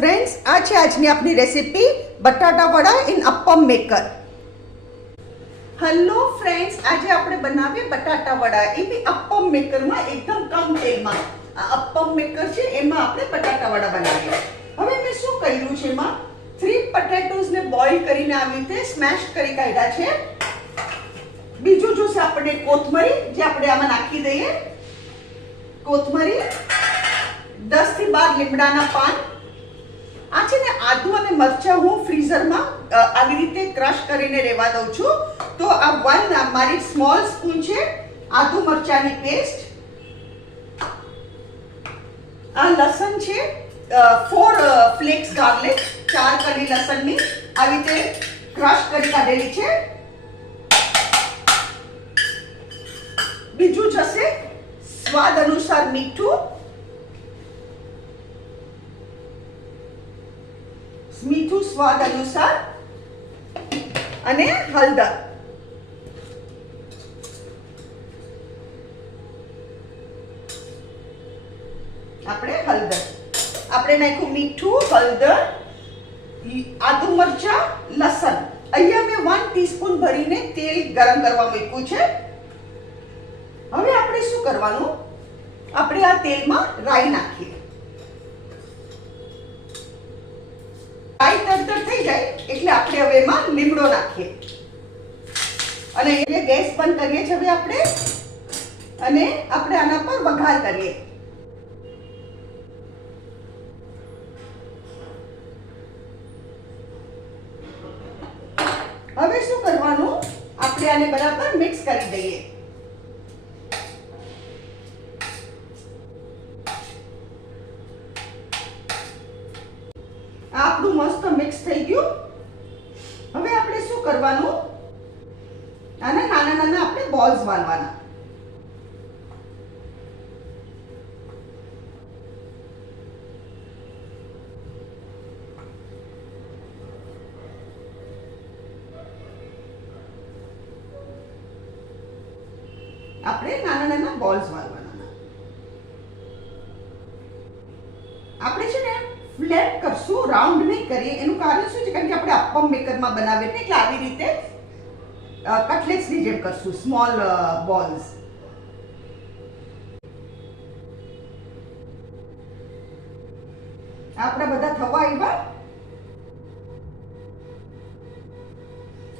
Friends, આ છે આજની આપણી રેસીપી બટાટા વડા in appam maker. Hello friends, આજે આપણે બનાવીએ બટાટા વડા એ બી અપ્પમ મેકરમાં, એકદમ કમ તેલમાં. આ અપ્પમ મેકર છે, એમાં આપણે બટાટા વડા બનાવીએ. હવે મેં શું કર્યું છે, એમાં 3 પોટેટોઝને બોઇલ કરીને આવી રીતે સ્મેશ કરી કાઢ્યા છે. બીજું જોશે આપણે કોથમરી, જે આપણે આમાં નાખી દઈએ. કોથમરી, 10 થી 12 લીમડાના પાન. આ છે ને આદુ અને મરચાં હું ફ્રીઝરમાં આવી રીતે ક્રશ કરીને રહેવા દઉં છું. તો આ મારી સ્મોલ સ્પૂન છે આદુ મરચાંની પેસ્ટ. આ લસણ છે 4 ફ્લેક્સ ગાર્લિક, 4 કલી લસણની આવી રીતે ક્રશ કરી કાઢેલી છે. બીજું જશે સ્વાદ અનુસાર મીઠું, સ્વાદ અનુસાર, અને હળદર. આપણે નાખ્યું મીઠું, હળદર, આદુ મરચા, લસણ. અહીંયા મેં 1 ટીસ્પૂન ભરીને તેલ ગરમ કરવા મૂક્યું છે. હવે આપણે શું કરવાનું, આપણે આ તેલમાં રાઈ નાખીએ. રાઈ તરતર થઈ જાય એટલે આપણે હવે એમાં લીમડો નાખીએ અને એ ગેસ બંધ કરીએ છીએ હવે આપણે, અને આપણે આના પર વઘાર કરીએ. હવે શું કરવાનું, આપણે આને બરાબર મિક્સ કરી દઈએ. આપણું મસ્ત મિક્સ થઈ ગયું. હવે આપણે શું કરવાનું, આના નાના નાના આપણે બોલ્સ વાળવાના. આપણે નાના નાના બોલ્સ વાળવાના. આપણે છે ને ફ્લેટ કરશું, રાઉન્ડ નહીં કરીએ. એનું કારણ શું છે, કારણ કે આપણે અપ્પમ મેકરમાં બનાવીએ એટલે આવી રીતે કટલેટ્સની જેમ કરશું, સ્મોલ બોલ્સ. આપણા બધા થવા આવ્યા.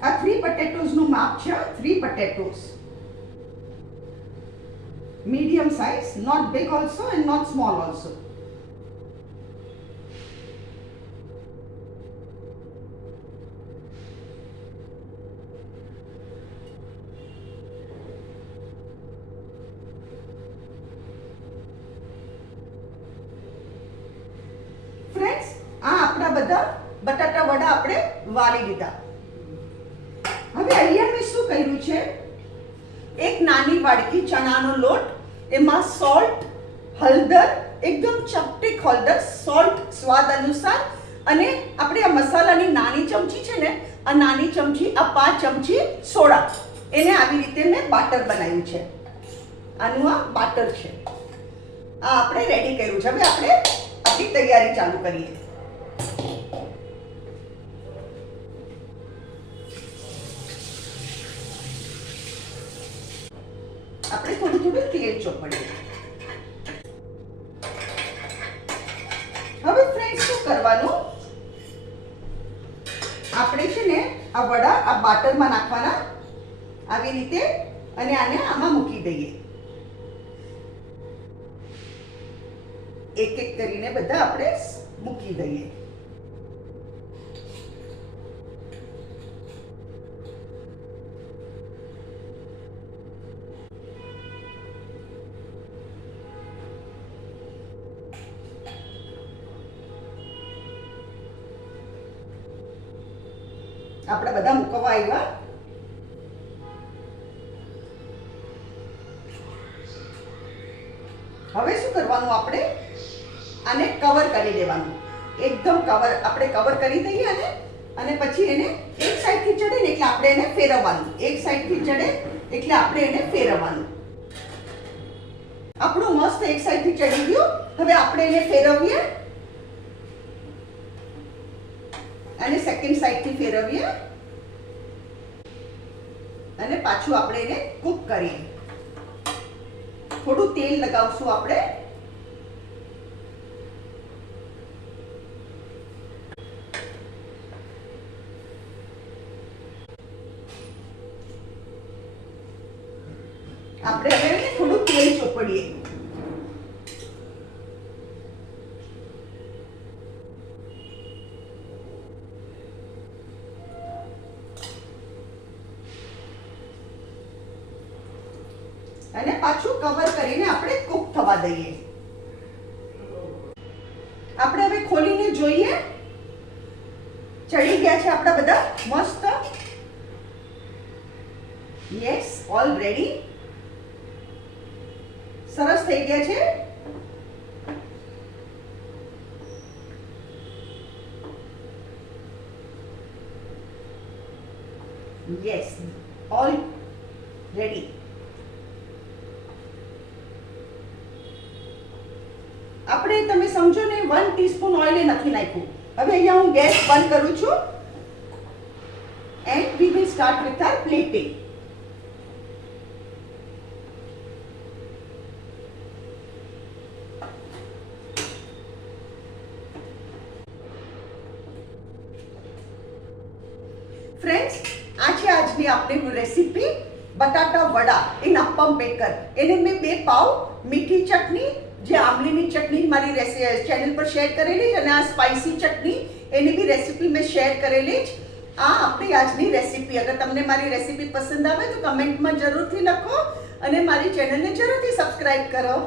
આ 3 પોટેટોઝ નું માપ છે. 3 potatoes, medium size, not big also and not small also. Friends, આ આપણા બધા બટાટા વડા આપણે વાળી લીધા. હવે અહીંયા મેં શું કર્યું છે, એક નાની વાડકી ચણાનો લોટ, એમાં સોલ્ટ, હળદર, એકદમ ચપટી હળદર, સોલ્ટ સ્વાદ અનુસાર, અને આપણે આ મસાલાની નાની ચમચી છે ને, આ નાની ચમચી, આ 5 ચમચી સોડા. એને આવી રીતે મેં બાટર બનાવ્યું છે. આનું આ બાટર છે. આ આપણે રેડી કર્યું છે. હવે આપણે આપણી તૈયારી ચાલુ કરીએ. આપણે થોડું થોડું તેલ ચોપડીએ. હવે ફ્રેન્ડ્સ, શું કરવાનું, આપણે છે ને આ વડા આ બાટરમાં નાખવાના આવી રીતે, અને આને આમાં મૂકી દઈએ. એક એક કરીને બધા આપણે મૂકી દઈએ. આપણે બધા મૂકવા આવ્યા. હવે શું કરવાનું, આપણે આને કવર કરી દેવાનું. એકદમ કવર, આપણે કવર કરી દઈએ અને પછી એને એક સાઈડ થી ચડે ને એટલે આપણે એને ફેરવવાનું. એક સાઈડ થી ચડે એટલે આપણે એને ફેરવવાનું. આપણું મસ્ત એક સાઈડ થી ચડી ગયું. હવે આપણે એને ફેરવીએ. અને સેકન્ડ સાઈડથી ફેરવીએ અને પાછું આપણે એને કૂક કરીએ. થોડું તેલ લગાવશું આપણે. આપણે હવે થોડું તેલ ચોપડીએ. અને પાછું કવર કરીને આપણે કૂક થવા દઈએ. આપણે હવે ખોલીને જોઈએ. ચડી ગયા છે આપણા બધા મસ્ત. Yes, all ready. સરસ થઈ ગયા છે. Yes, all ready. આપણે તમે સમજો ને 1 ટીસ્પૂન ઓઇલ નથી નાખ્યું. હવે અહીંયા હું ગેસ બંધ કરું છું and we will start with our plating. Friends, આ છે આજની આપણી રેસીપી બટાટા વડા ઇન અપ્પમ બેકર. એને મેં 2 પાવ મીઠી ચટણી, જે આમલીની ચટણી મારી ચેનલ પર શેર કરેલી છે, અને આ સ્પાઇસી ચટણી એની બી રેસીપી મેં શેર કરેલી જ. આ આપણી આજની રેસીપી. અગર તમને મારી રેસીપી પસંદ આવે તો કમેન્ટમાં જરૂરથી લખો અને મારી ચેનલને જરૂરથી સબસ્ક્રાઇબ કરો.